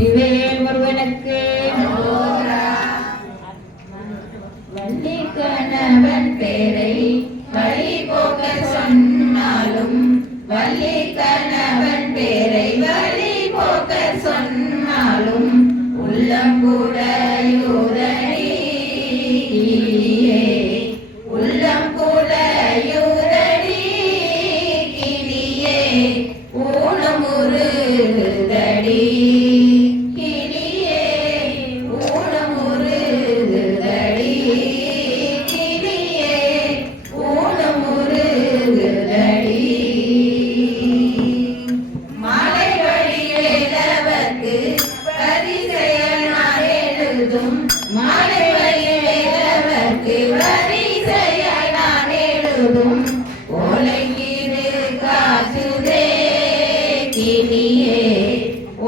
வெற்றிவேல் முருகனுக்கு. வள்ளி கணவன் பேரை வழி போக்க சொன்னாலும், வள்ளி கணவன் பேரை வழி போக்க சொன்னாலும் உள்ளம் கூட யூதடி, உள்ளம் கூட யூதடி கிளியே ஊனமுருகுதடி, கிளியே ஊனமுருகுதடி, கிளியே ஊனமுருகுதடி. மாலை வழி வேதவர்க்கு பரிசையனார் எழுதும், மாலை வழி வேதவர்க்கு பரிசையனார் எழுதும் ஓலைக்கிரு காசுதே கிளியே,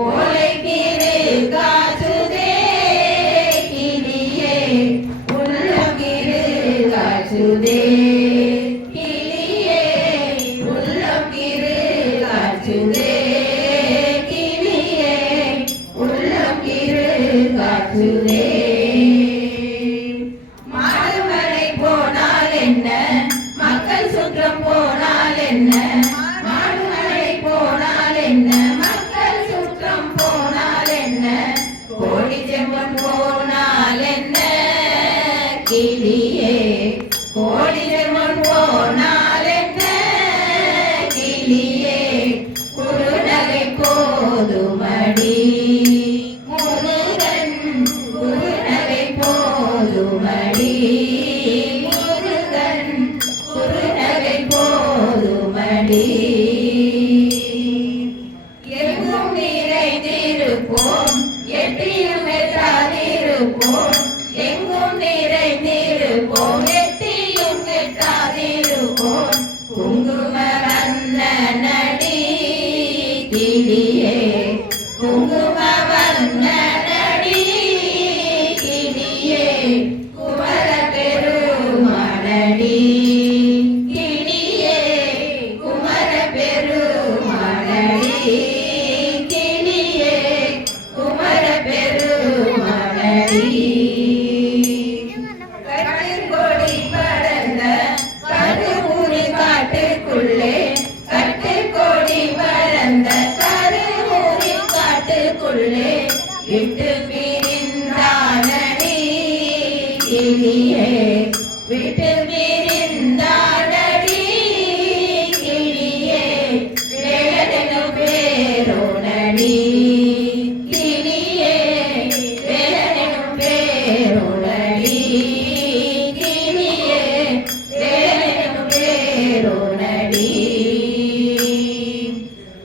ஓலைக்கிரு காசுதே கிளியே உள்ளக்கிரு காசுதே, கிளியே உள்ளக்கிரு காசுதே, கிளியே உள்ளக்கிரு காசுதே. மாடுமலை போனால் என்ன, மக்கள் சுற்றம் போனால் என்ன, மாடுமலை போனால் என்ன, மக்கள் சுற்றம் போனால் என்ன, கோடி செம்மன் போனால் என்ன கிளியே, கோடி செம்மன் போனால் என்ன கிளியே குறுநகை போதுமடி, முருகன் குறுநகை போதுமடி, முருகன் குறுநகை போதுமடி. எங்கும் நிறைந்திருப்போம் எட்டியும் எட்டாதிருப்போம், எங்கும் நிறைந்திருப்போம் எட்டியும் எட்டாதிருப்போம் குங்கும வண்ணனடி கிளியே, குங்கும வண்ணனடி கிளியே குமர பெருமானடி, கிளியே குமர பெருமானடி, கிளியே குமர பெருமானடி. கட்டுக்கொடி படர்ந்த கருவூரி காட்டுக்குள்ளே, கட்டுக்கொடி படர்ந்த கருவூரி காட்டுக்குள்ளே விட்டு பிரிந்தானடி கிளியே, விட்டு பிரிந்தானடி கிளியே வேலனும் பேரோனடி, கிளியே வேலனும் பேரோனடி, கிளியே வேலனும் பேரோனடி.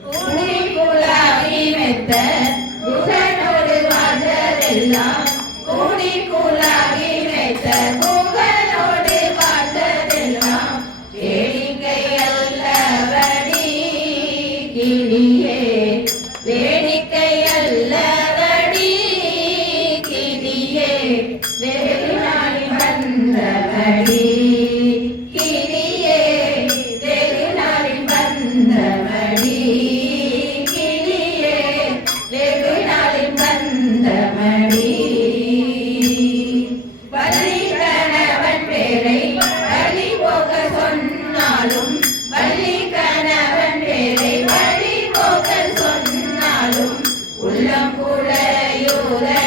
கூடி குலாவி மெத்த குகனோடு வாழ்ந்ததெல்லாம், கூடி குலாவி மெத்த குகனோடு வாழ்ந்ததெல்லாம் வேடிக்கை அல்லவடி கிளியே, வேடிக்கை அல்லவடி கிளியே வெகுநாளி வந்தவடி, கிளியே வெகுநாளி வந்தவடி, கிளியே வெகுநாளி வந்தவடி. வள்ளி கணவன் பேரை வழி போக சொன்னாலும், வள்ளி கணவன் பேரை வழி போக சொன்னாலும் உள்ளம் கூட யூதடி